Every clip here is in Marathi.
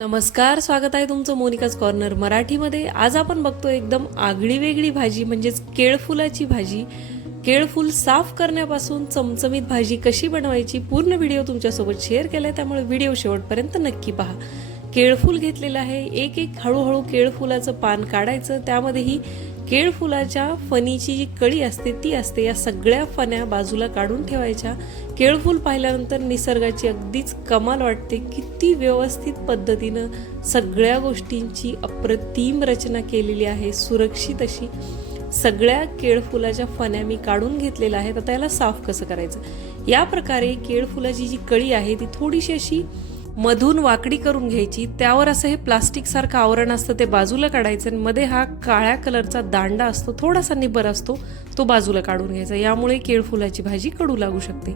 नमस्कार स्वागत आहे तुमचं मोनिकाच कॉर्नर मराठीमध्ये. आज आपण बघतो एकदम आगळी वेगळी भाजी म्हणजेच केळफुलाची भाजी. केळफूल साफ करण्यापासून चमचमीत भाजी कशी बनवायची पूर्ण व्हिडिओ तुमच्यासोबत शेअर केला आहे त्यामुळे व्हिडिओ शेवटपर्यंत नक्की पहा. केळफूल घेतलेलं आहे. एक एक हळूहळू केळफुलाचं पान काढायचं त्यामध्येही केळफुलाच्या फणीची जी कळी असते ती असते. या सगळ्या फण्या बाजूला काढून ठेवायच्या. केळफूल पाहिल्यानंतर निसर्गाची अगदीच कमाल वाटते. किती व्यवस्थित पद्धतीनं सगळ्या गोष्टींची अप्रतिम रचना केलेली आहे सुरक्षित अशी. सगळ्या केळफुलाच्या फण्या मी काढून घेतलेल्या आहेत. आता याला साफ कसं करायचं? या प्रकारे केळफुलाची जी कळी आहे ती थोडीशी अशी मधून वाकडी करून घ्यायची त्यावर असं हे प्लास्टिक सारखं आवरण असतं ते बाजूला काढायचं आणि मध्ये हा काळ्या कलरचा दांडा असतो थोडासा निबर असतो तो बाजूला काढून घ्यायचा. यामुळे केळफुलाची भाजी कडू लागू शकते.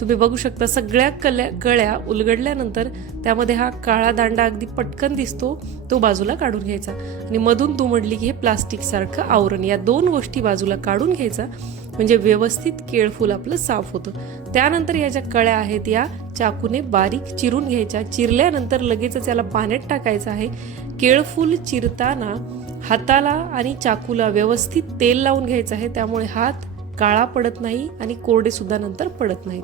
तुम्ही बघू शकता सगळ्या कल्या गळ्या उलगडल्यानंतर त्यामध्ये हा काळा दांडा अगदी पटकन दिसतो तो बाजूला काढून घ्यायचा. आणि मधून दुमडली की हे प्लास्टिक सारखं आवरण या दोन गोष्टी बाजूला काढून घ्यायचा. म्हणजे व्यवस्थित केळफूल आपलं साफ होतं. त्यानंतर या ज्या कळ्या आहेत या चाकूने बारीक चिरून घ्यायच्या. चिरल्यानंतर लगेचच याला पाण्यात टाकायचं आहे. केळफूल चिरताना हाताला आणि चाकूला व्यवस्थित तेल लावून घ्यायचं आहे. त्यामुळे हात काळा पडत नाही आणि कोरडे सुद्धा नंतर पडत नाहीत.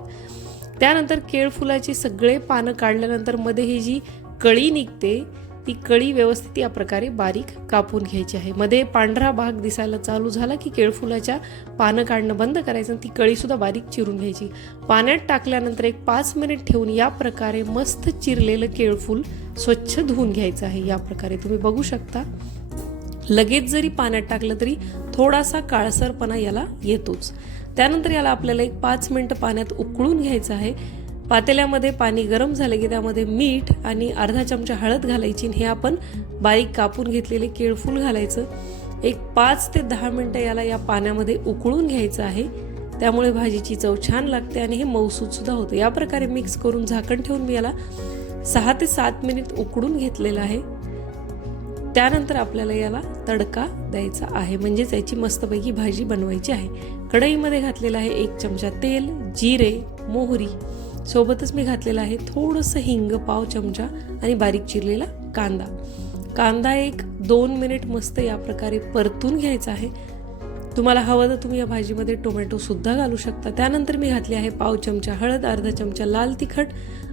त्यानंतर केळफुलाची सगळे पानं काढल्यानंतरमध्ये ही जी कळी निघते ती कळी व्यवस्थित या प्रकारे बारीक कापून घ्यायची आहे. मध्ये पांढरा भाग दिसायला चालू झाला की केळफुलाच्या पानं काढणं बंद करायचं आणि ती कळीसुद्धा बारीक चिरून घ्यायची. पाण्यात टाकल्यानंतर एक पाच मिनिट ठेवून या प्रकारे मस्त चिरलेलं केळफूल स्वच्छ धुवून घ्यायचं आहे. या प्रकारे तुम्ही बघू शकता. लगेच जरी पाण्यात टाकलं तरी थोडासा काळसरपणा याला येतोच. त्यानंतर याला आपल्याला एक पाच मिनिटं पाण्यात उकळून घ्यायचं आहे. पातेल्यामध्ये पाणी गरम झालं की त्यामध्ये मीठ आणि अर्धा चमचा हळद घालायची हे आपण बारीक कापून घेतलेले केळफूल घालायचं. एक पाच ते दहा मिनटं याला या पाण्यामध्ये उकळून घ्यायचं आहे. त्यामुळे भाजीची चव छान लागते आणि हे मौसूदसुद्धा होतं. या प्रकारे मिक्स करून झाकण ठेवून मी याला सहा ते सात मिनिट उकडून घेतलेलं आहे. त्यानंतर आपल्याला याला तडका द्यायचा आहे. म्हणजेच याची मस्तपैकी भाजी बनवायची आहे. कढईमध्ये घातलेलं आहे एक चमचा तेल जिरे मोहरी. सोबतच मी घातलेलं आहे थोडंसं हिंग पाव चमचा आणि बारीक चिरलेला कांदा. कांदा एक दोन मिनिट मस्त या प्रकारे परतून घ्यायचा आहे. तुम्हाला हवं तर तुम्ही या भाजीमध्ये टोमॅटोसुद्धा घालू शकता. त्यानंतर मी घातली आहे पाव चमचा हळद अर्धा चमचा लाल तिखट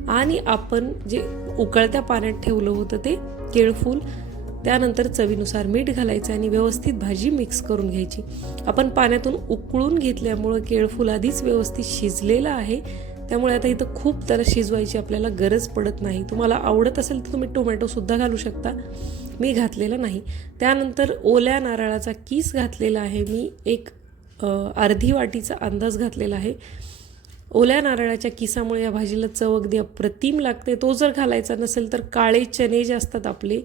आणि आपण जे उकळत्या पाण्यात ठेवलं होतं ते केळफूल त्यानंतर चवीनुसार मीठ घालायचं आणि व्यवस्थित भाजी मिक्स करून घ्यायची. आपण पाण्यातून उकळून घेतल्यामुळं केळफूल आधीच व्यवस्थित शिजलेलं आहे. त्यामुळे आता इथं खूप त्याला शिजवायची आपल्याला गरज पडत नाही. तुम्हाला आवडत असेल तर तुम्ही टोमॅटोसुद्धा घालू शकता. मी घातलेला नाही. त्यानंतर ओल्या नारळाचा किस घातलेला आहे. मी एक अर्धी वाटीचा अंदाज घातलेला आहे. ओल्या नारळाच्या किसामुळे या भाजीला चव अगदी अप्रतिम लागते. तो जर घालायचा नसेल तर काळे चणे जे असतात आपले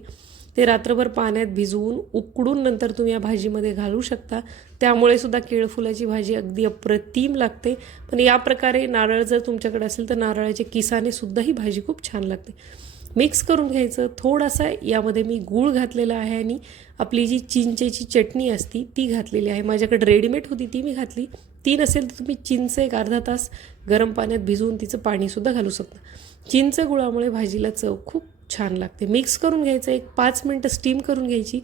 ते रात्रभर पाण्यात भिजवून उकडून नंतर तुम्ही या भाजीमध्ये घालू शकता. त्यामुळे सुद्धा केळफुलाची भाजी अगदी अप्रतिम लागते. पण या प्रकारे नारळ जर तुमच्याकडे असेल तर नारळाच्या किसाने सुद्धा ही भाजी खूप छान लागते. मिक्स करून घ्यायचं. थोडासा यामध्ये मी गूळ घातलेला आहे आणि आपली जी चिंचेची चटणी असती ती घातलेली आहे. माझ्याकडे रेडीमेड होती ती मी घातली. ती नसेल तर तुम्ही चिंच एक अर्धा तास गरम पाण्यात भिजवून तिचं पाणीसुद्धा घालू शकता. चिंच गुळामुळे भाजीला चव खूप छान लागते. मिक्स करून घ्यायचं एक पाच मिनटं स्टीम करून घ्यायची.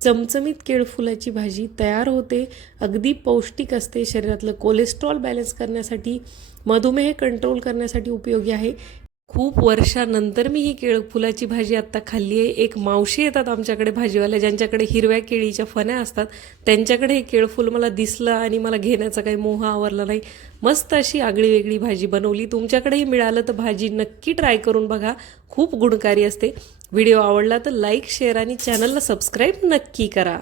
चमचमीत केळफुलाची भाजी तयार होते. अगदी पौष्टिक असते. शरीरातलं कोलेस्ट्रॉल बॅलन्स करण्यासाठी मधुमेह कंट्रोल करण्यासाठी उपयोगी आहे. खूप वर्षानंतर मी ही केळ फुलाची भाजी आत्ता खाल्ली आहे. एक मावशी येतात आमच्याकडे भाजीवाल्या ज्यांच्याकडे हिरव्या केळीच्या फण्या असतात. त्यांच्याकडे हे केळफूल मला दिसलं आणि मला घेण्याचा काही मोह आवरला नाही. मस्त अशी आगळी वेगळी भाजी बनवली. तुमच्याकडेही मिळालं तर भाजी नक्की ट्राय करून बघा. खूप गुणकारी असते. व्हिडिओ आवडला तर लाईक शेअर आणि चॅनलला सबस्क्राईब नक्की करा.